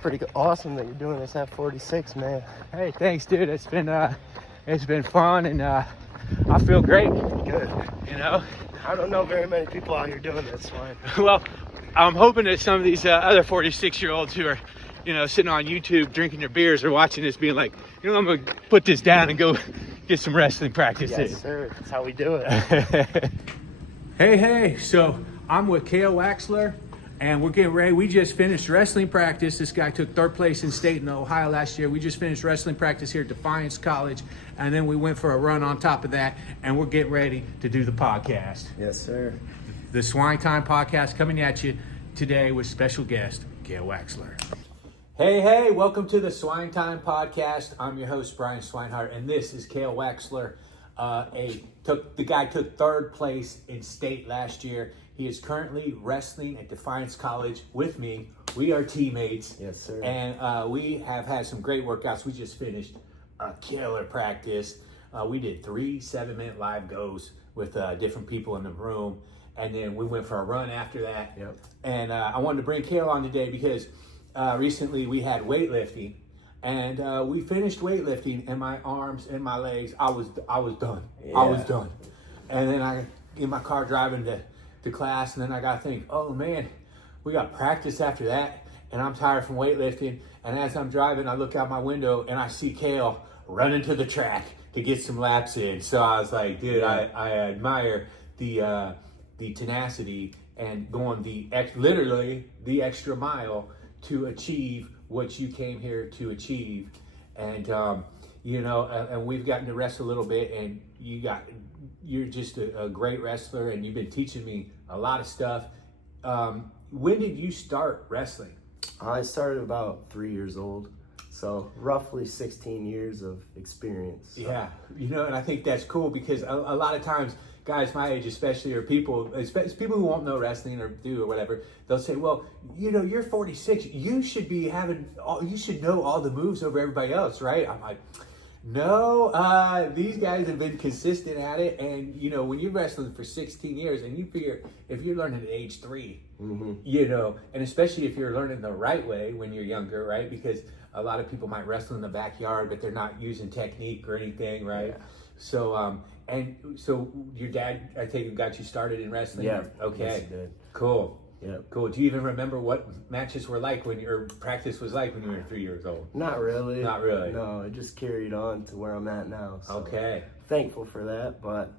pretty awesome that you're doing this at 46, man. Hey, thanks, dude. It's been fun, and I feel great. Good. You know, I don't know very many people out here doing this. Fine. Well, I'm hoping that some of these other 46-year-olds who are, sitting on YouTube drinking their beers or watching this, being like, I'm gonna put this down and go get some wrestling practice in. Yes, sir. That's how we do it. Hey. So I'm with Kale Waxler, and we're getting ready. We just finished wrestling practice. This guy took third place in state in Ohio last year. We just finished wrestling practice here at Defiance College, and then we went for a run on top of that, and we're getting ready to do the podcast. Yes, sir. The Swine-Time Podcast coming at you today with special guest, Kale Waxler. Hey, welcome to the Swine-Time Podcast. I'm your host, Brian Swinehart, and this is Kale Waxler. The guy took third place in state last year. He is currently wrestling at Defiance College with me. We are teammates. Yes, sir. And we have had some great workouts. We just finished a killer practice. We did 3 7-minute live goes with different people in the room. And then we went for a run after that. Yep. And I wanted to bring Kale on today because recently we had weightlifting. And we finished weightlifting, and my arms and my legs, I was done. Yeah. I was done. And then I in my car driving to class, and then I got to think, oh man, we got practice after that, and I'm tired from weightlifting. And as I'm driving, I look out my window and I see Kale running to the track to get some laps in. So I was like, dude, I admire the tenacity and going literally the extra mile to achieve what you came here to achieve. And and we've gotten to wrestle a little bit, and you're just a great wrestler, and you've been teaching me a lot of stuff. When did you start wrestling? I started about 3 years old, so roughly 16 years of experience. So. Yeah, and I think that's cool because a lot of times guys my age especially, or people who won't know wrestling or do or whatever, they'll say, well, you're 46, you should know all the moves over everybody else, right? I'm like, no, these guys have been consistent at it, and when you're wrestling for 16 years, and you figure if you're learning at age 3, mm-hmm. And especially if you're learning the right way when you're younger, right? Because a lot of people might wrestle in the backyard, but they're not using technique or anything, right? Yeah. So, so your dad, I take it, got you started in wrestling? Yeah. Okay. Yes, he did. Cool. Yeah. Cool. Do you even remember what matches were like when your practice was like when you were 3 years old? Not really. Not really. No, it just carried on to where I'm at now. So Okay. Thankful for that, but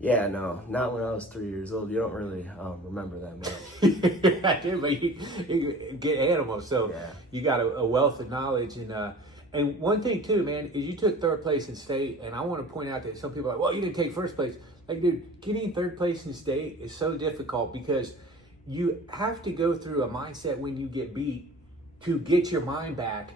yeah, no, not when I was 3 years old. You don't really remember that much. I do, but you get animals, so Yeah. you got a wealth of knowledge. And one thing too, man, is you took third place in state, and I want to point out that some people are like, well, you didn't take first place. Like, dude, getting third place in state is so difficult because you have to go through a mindset when you get beat to get your mind back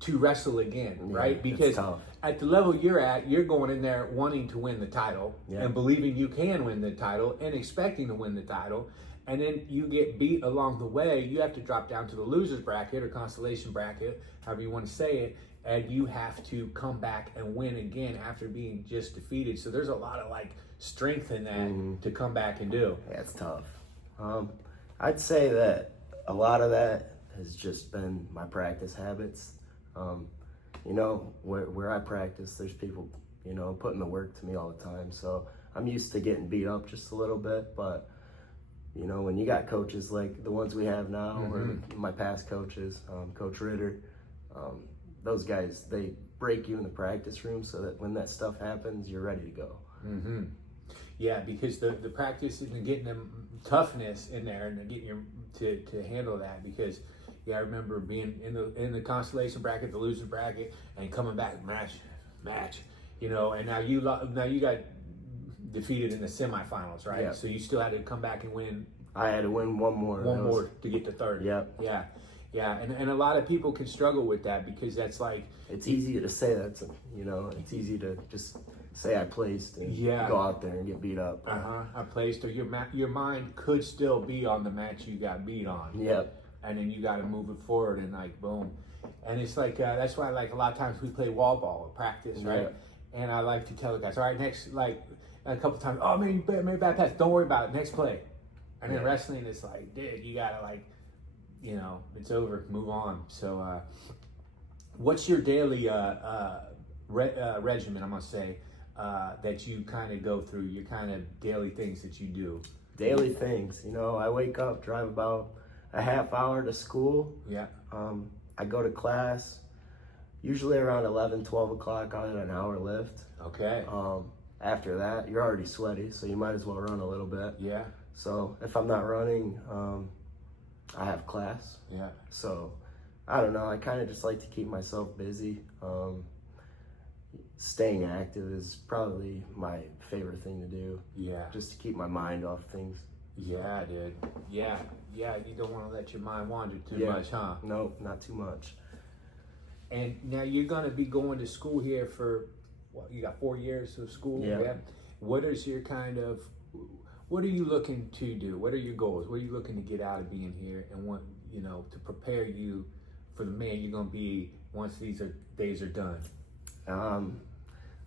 to wrestle again, right? Because at the level you're at, you're going in there wanting to win the title and believing you can win the title and expecting to win the title. And then you get beat along the way. You have to drop down to the loser's bracket or consolation bracket, however you want to say it, and you have to come back and win again after being just defeated. So there's a lot of strength in that to come back and do. Yeah, it's tough. I'd say that a lot of that has just been my practice habits. Where I practice, there's people, putting the work to me all the time. So I'm used to getting beat up just a little bit, but when you got coaches like the ones we have now, or my past coaches, Coach Ritter, those guys, they break you in the practice room so that when that stuff happens, you're ready to go. Mm-hmm. Yeah, because the practice and getting them toughness in there and getting you to handle that. Because I remember being in the consolation bracket, the loser bracket, and coming back match, and now you got defeated in the semifinals, right? Yeah. So you still had to come back and win. I had to win one more to get to third. Yep. Yeah, and a lot of people can struggle with that because that's it's easy to say that, it's easy to just say I placed and go out there and get beat up. I placed, or your mind could still be on the match you got beat on. Yep. And then you got to move it forward and boom. And it's that's why a lot of times we play wall ball at practice, right? Yeah. And I like to tell the guys, all right, next, a couple times, oh, maybe bad pass, don't worry about it, next play. And then wrestling, it's dude, you got to it's over, move on. So what's your daily regimen, I'm gonna say, that you kind of go through, your kind of daily things that you do? Daily things, I wake up, drive about a half hour to school. Yeah. I go to class, usually around 11, 12 o'clock. I'll hit an hour lift. Okay. After that, you're already sweaty, so you might as well run a little bit. Yeah. So if I'm not running, I have class. Yeah. So I don't know, I kind of just like to keep myself busy. Staying active is probably my favorite thing to do. Yeah. Just to keep my mind off things. Yeah, dude. Yeah. You don't want to let your mind wander too much, huh? No, not too much. And now you're going to be going to school here for, you got 4 years of school? Yeah. What are you looking to do? What are your goals? What are you looking to get out of being here, and want, to prepare you for the man you're going to be once these days are done?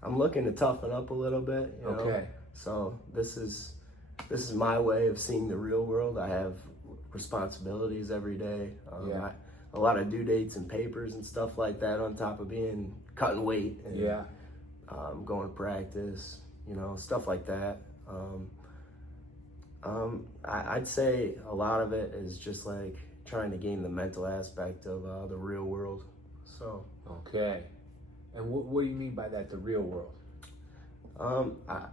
I'm looking to toughen up a little bit. Okay. So this is my way of seeing the real world. I have responsibilities every day. A lot of due dates and papers and stuff like that, on top of cutting weight and going to practice, stuff like that. I'd say a lot of it is just like trying to gain the mental aspect of the real world. So. Okay. And what do you mean by that, the real world?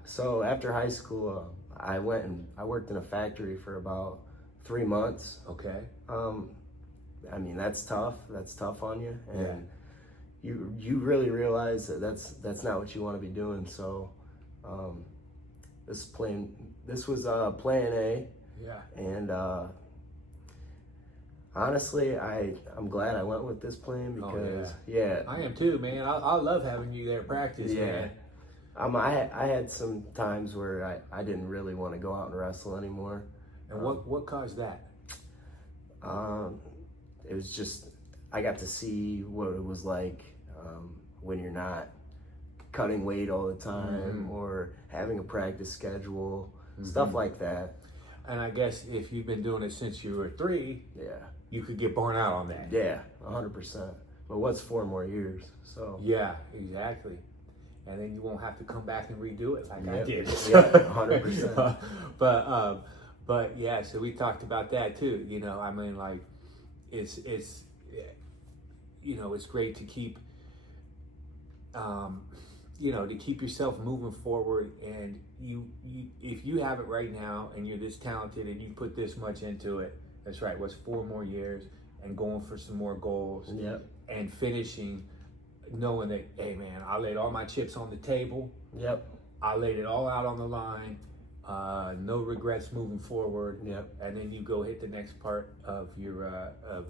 So after high school, I worked in a factory for about 3 months. Okay. That's tough. That's tough on you, and you really realize that that's not what you want to be doing. So, this was plan A. Yeah. And honestly, I'm glad I went with this plan because I am too, man. I love having you there practice, man. I had some times where I didn't really want to go out and wrestle anymore. And what caused that? It was just, I got to see what it was like when you're not cutting weight all the time, or having a practice schedule, stuff like that. And I guess if you've been doing it since you were 3, you could get burnt out on that. Yeah, 100%. But what's 4 more years? So. Yeah, exactly. And then you won't have to come back and redo it like I did. Yeah, 100%. But yeah, so we talked about that too. It's it's great to keep to keep yourself moving forward. And you if you have it right now and you're this talented and you put this much into it, that's right. What's 4 more years, and going for some more goals, and finishing, knowing that, hey man, I laid all my chips on the table. Yep. I laid it all out on the line. No regrets moving forward. Yep. And then you go hit the next part of your of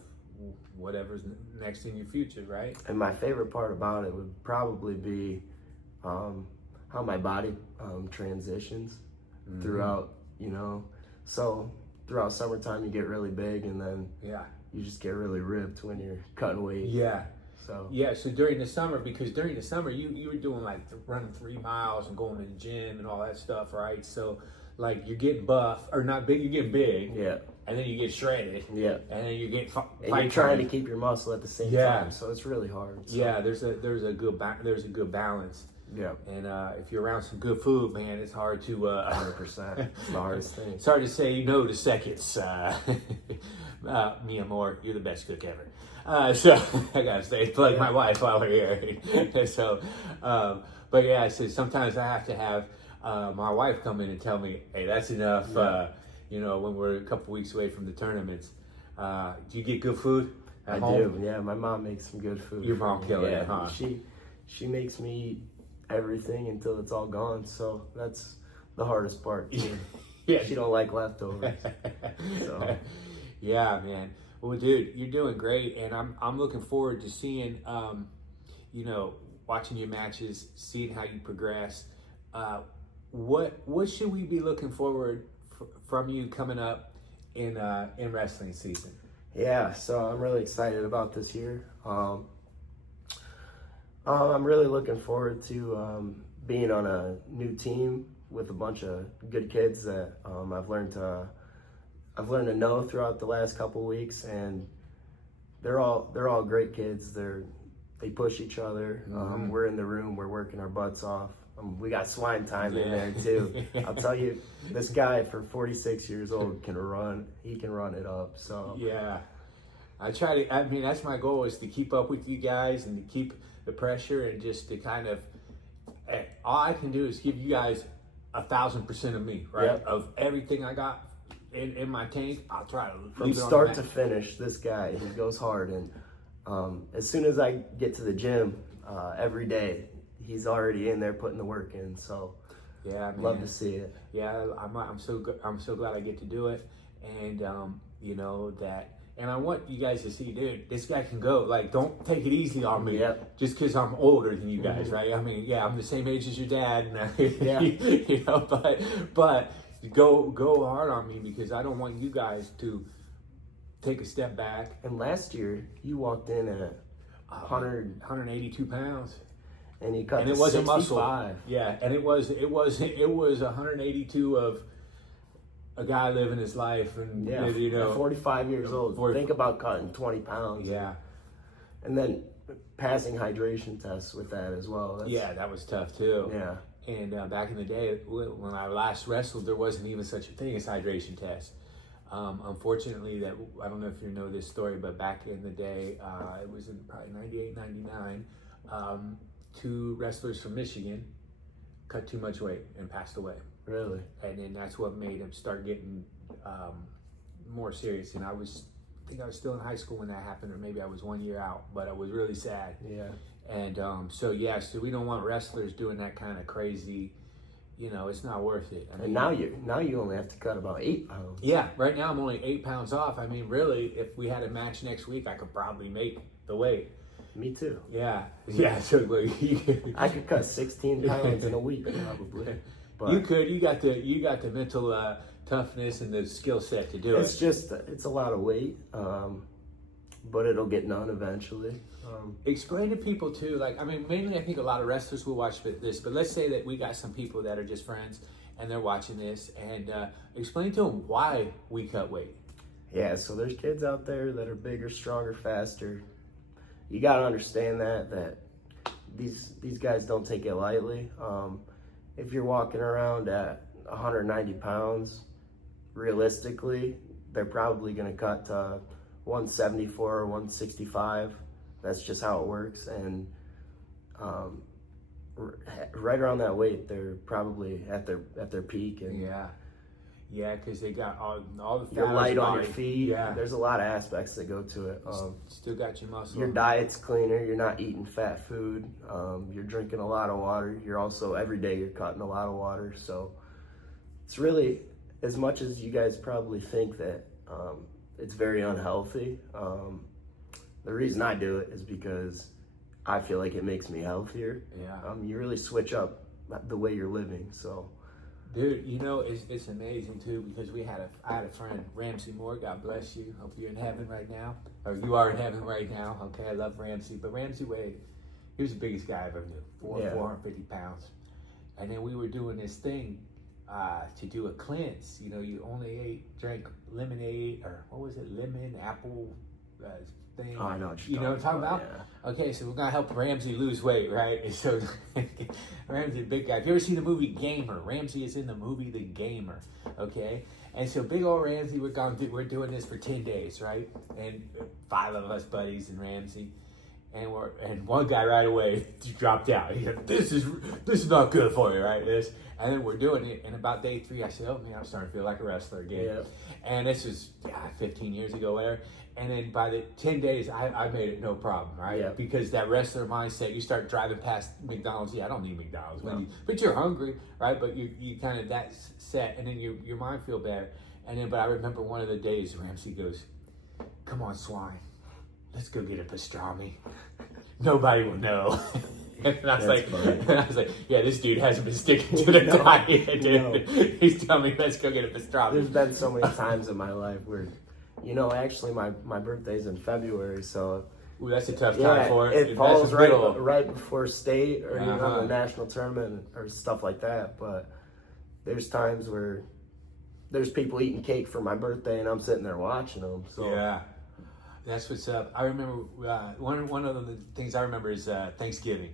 whatever's next in your future, right? And my favorite part about it would probably be how my body transitions throughout. So throughout summertime you get really big, and then you just get really ripped when you're cutting weight. Yeah. So during the summer, because during the summer you were doing like running 3 miles and going to the gym and all that stuff, right? So like you're getting buff, or not big, you're getting big. Yeah. And then you get shredded. Yeah. And then you get and you're trying to keep your muscle at the same time, so it's really hard. So. Yeah, there's a good balance. Yeah. And if you're around some good food, man, it's hard to 100%. It's the hardest thing. It's hard to say no to seconds. Mi amor, you're the best cook ever. So I gotta say, plug my wife while we're here. So, but yeah, so sometimes I have to have my wife come in and tell me, hey, that's enough. When we're a couple weeks away from the tournaments. Do you get good food at home? Do. Yeah, my mom makes some good food. Your mom killing it, huh? She makes me eat everything until it's all gone. So that's the hardest part. She don't like leftovers. So. Yeah, man. Well, dude, you're doing great, and I'm looking forward to seeing, watching your matches, seeing how you progress. What should we be looking forward from you coming up in wrestling season? Yeah, so I'm really excited about this year. I'm really looking forward to being on a new team with a bunch of good kids that I've learned to I've learned to know throughout the last couple weeks, and they're all great kids. They push each other. We're in the room, we're working our butts off. We got Swine-Time in there too. I'll tell you, this guy for 46 years old can run. He can run it up. So yeah, I mean, that's my goal, is to keep up with you guys and to keep the pressure, and just to kind of, all I can do is give you guys 1,000% of me, right? Yep. Of everything I got in my tank. I'll try to from start to finish, this guy, he goes hard. And as soon as I get to the gym every day, he's already in there putting the work in. So yeah, man. Love to see it. Yeah, I'm so good. I'm so glad I get to do it, and you know that. And I want you guys to see, dude, this guy can go. Like, don't take it easy on me, just because I'm older than you guys, right? I mean, yeah, I'm the same age as your dad, and you know, but go hard on me, because I don't want you guys to take a step back. And last year, you walked in at 182 pounds. And he cut, and it wasn't muscle. Yeah, and it was 182 of a guy living his life, and you know, 45 years old. Think about cutting 20 pounds. Yeah, and then passing hydration tests with that as well. That was tough too. Yeah, and back in the day when I last wrestled, there wasn't even such a thing as hydration tests. Unfortunately, that I don't know if you know this story, but back in the day, it was in probably 98, 99. 2 wrestlers from Michigan cut too much weight and passed away. Really? And then that's what made him start getting more serious. And I think I was still in high school when that happened, or maybe I was 1 year out, but I was really sad. Yeah. And so we don't want wrestlers doing that kind of crazy, you know, it's not worth it. I mean, and now you only have to cut about 8 pounds. Yeah, right now I'm only 8 pounds off. I mean, really, if we had a match next week, I could probably make the weight. Me too. Yeah. So I could cut 16 pounds in a week probably. But you could. You got the mental toughness and the skill set to do it. It's a lot of weight, but it'll get done eventually. Explain to people too. Like, I mean, mainly I think a lot of wrestlers will watch this, but let's say that we got some people that are just friends and they're watching this, and explain to them why we cut weight. Yeah. So there's kids out there that are bigger, stronger, faster. You got to understand that these guys don't take it lightly. If you're walking around at 190 pounds, realistically, they're probably going to cut to 174 or 165. That's just how it works. And right around that weight, they're probably at their peak. And yeah, because they got all the fat. You're light on your feet. Yeah. There's a lot of aspects that go to it. Still got your muscle. Your diet's cleaner. You're not eating fat food. You're drinking a lot of water. You're also, every day you're cutting a lot of water. So it's really, as much as you guys probably think that it's very unhealthy, the reason I do it is because I feel like it makes me healthier. Yeah. You really switch up the way you're living. So. Dude, you know, it's amazing too, because I had a friend, Ramsey Moore, God bless you. Hope you're in heaven right now. Or you are in heaven right now. Okay, I love Ramsey. But Ramsey weighed, he was the biggest guy I ever knew, 450 pounds. And then we were doing this thing to do a cleanse. You know, you only drank lemonade, or what was it, lemon, apple thing. Oh, I know what what I'm talking about? Yeah. Okay, so we're gonna help Ramsey lose weight, right? And so Ramsey, big guy. If you ever seen the movie Gamer, Ramsey is in the movie The Gamer. Okay, and so big old Ramsey, we're doing this for 10 days, right? And 5 of us buddies and Ramsey, and one guy right away dropped out. He said, "This is not good for you, right?" And then we're doing it, and about day 3, I said, "Oh man, I'm starting to feel like a wrestler again." Yeah. And this was 15 years ago, whatever. And then by the 10 days, I made it no problem, right? Yeah. Because that wrestler mindset, you start driving past McDonald's. Yeah, I don't need McDonald's, but you're hungry, right? But you kind of that's set, and then your mind feel better. And then, but I remember one of the days, Ramsey goes, "Come on, Swine, let's go get a pastrami. Nobody will know." And I was like, yeah, this dude hasn't been sticking to the diet, dude. No. He's telling me, let's go get a pastrami. There's been so many times in my life where, you know, actually my birthday's in February, so ooh, that's a tough time for it. It falls right before state or you know, the national tournament or stuff like that. But there's times where there's people eating cake for my birthday, and I'm sitting there watching them. So Yeah, that's what's up. I remember one of the things I remember is Thanksgiving.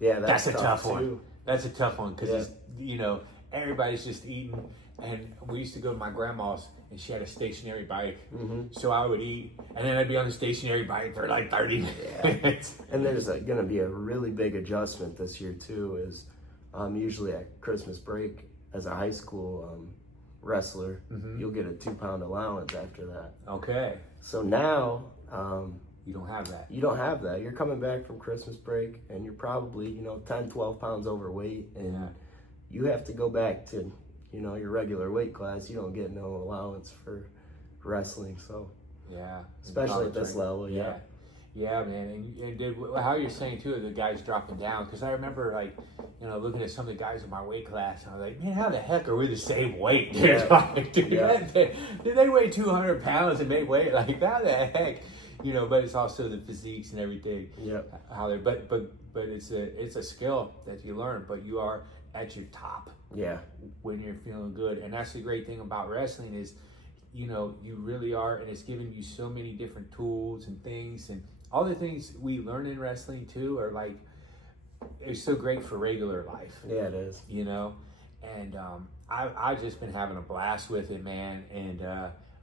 yeah, That's a tough too. one. That's a tough one because Yeah. it's, you know, everybody's just eating. And we used to go to my grandma's, and she had a stationary bike. So I would eat, and then I'd be on the stationary bike for like 30 minutes. And there's going to be a really big adjustment this year too. Is usually at Christmas break as a high school wrestler, you'll get a 2-pound allowance after that. Okay. So now You don't have that. you don't have that. You're coming back from Christmas break, and you're probably 10, 12 pounds overweight, and Yeah. you have to go back to your regular weight class. You don't get no allowance for wrestling. So Yeah. especially at this College, level, yeah. Yeah, man, and did how you're saying too, the guys dropping down, because I remember looking at some of the guys in my weight class, and I was like, man, how the heck are we the same weight? Dude, Yeah. Like, dude, Yeah. did they weigh 200 pounds and make weight? Like, how the heck? But it's also the physiques and everything. Yep. How they, but it's a skill that you learn, but you are at your top Yeah. when you're feeling good, and that's the great thing about wrestling is, you really are, and it's giving you so many different tools and things, and all the things we learn in wrestling too are like, it's so great for regular life. Yeah, it is. And I've just been having a blast with it, man, and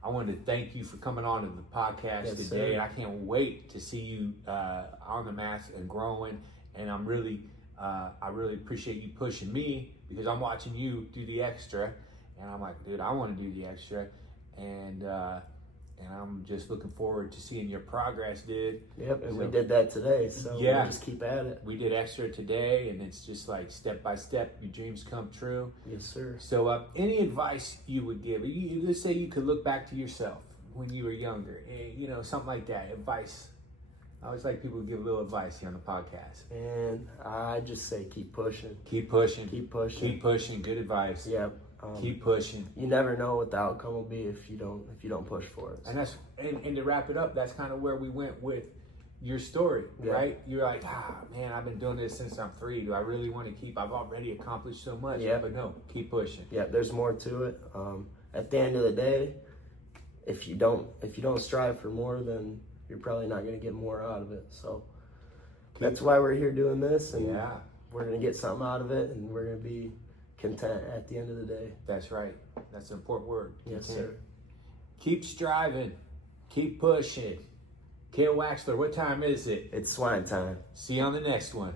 I wanted to thank you for coming on to the podcast Yes, today, sir. and I can't wait to see you on the mats and growing, and I really appreciate you pushing me, because I'm watching you do the extra, and I'm like, dude, I want to do the extra, and I'm just looking forward to seeing your progress, dude. Yep, and we So- did that today, so Yeah. we'll just keep at it. We did extra today, and it's just like step by step, your dreams come true. Yes, sir. So, any advice you would give? Let's say you could look back to yourself when you were younger, something like that. Advice. I always like people to give a little advice here on the podcast. And I just say keep pushing. Keep pushing. Keep pushing. Keep pushing. Good advice. Yep. Keep pushing. You never know what the outcome will be if you don't push for it. And that's and to wrap it up, that's kind of where we went with your story, Yeah. right? You're like, man, I've been doing this since I'm 3. Do I really want to keep? I've already accomplished so much. Yeah. But no, keep pushing. Yeah, there's more to it. At the end of the day, if you don't strive for more, then you're probably not going to get more out of it. So that's why we're here doing this, and Yeah, we're going to get something out of it, and we're going to be content at the end of the day. that's right. That's an important word. Yes, Content. sir. Keep striving. Keep pushing. Kale Waxler, what time is it? It's swine time. See you on the next one.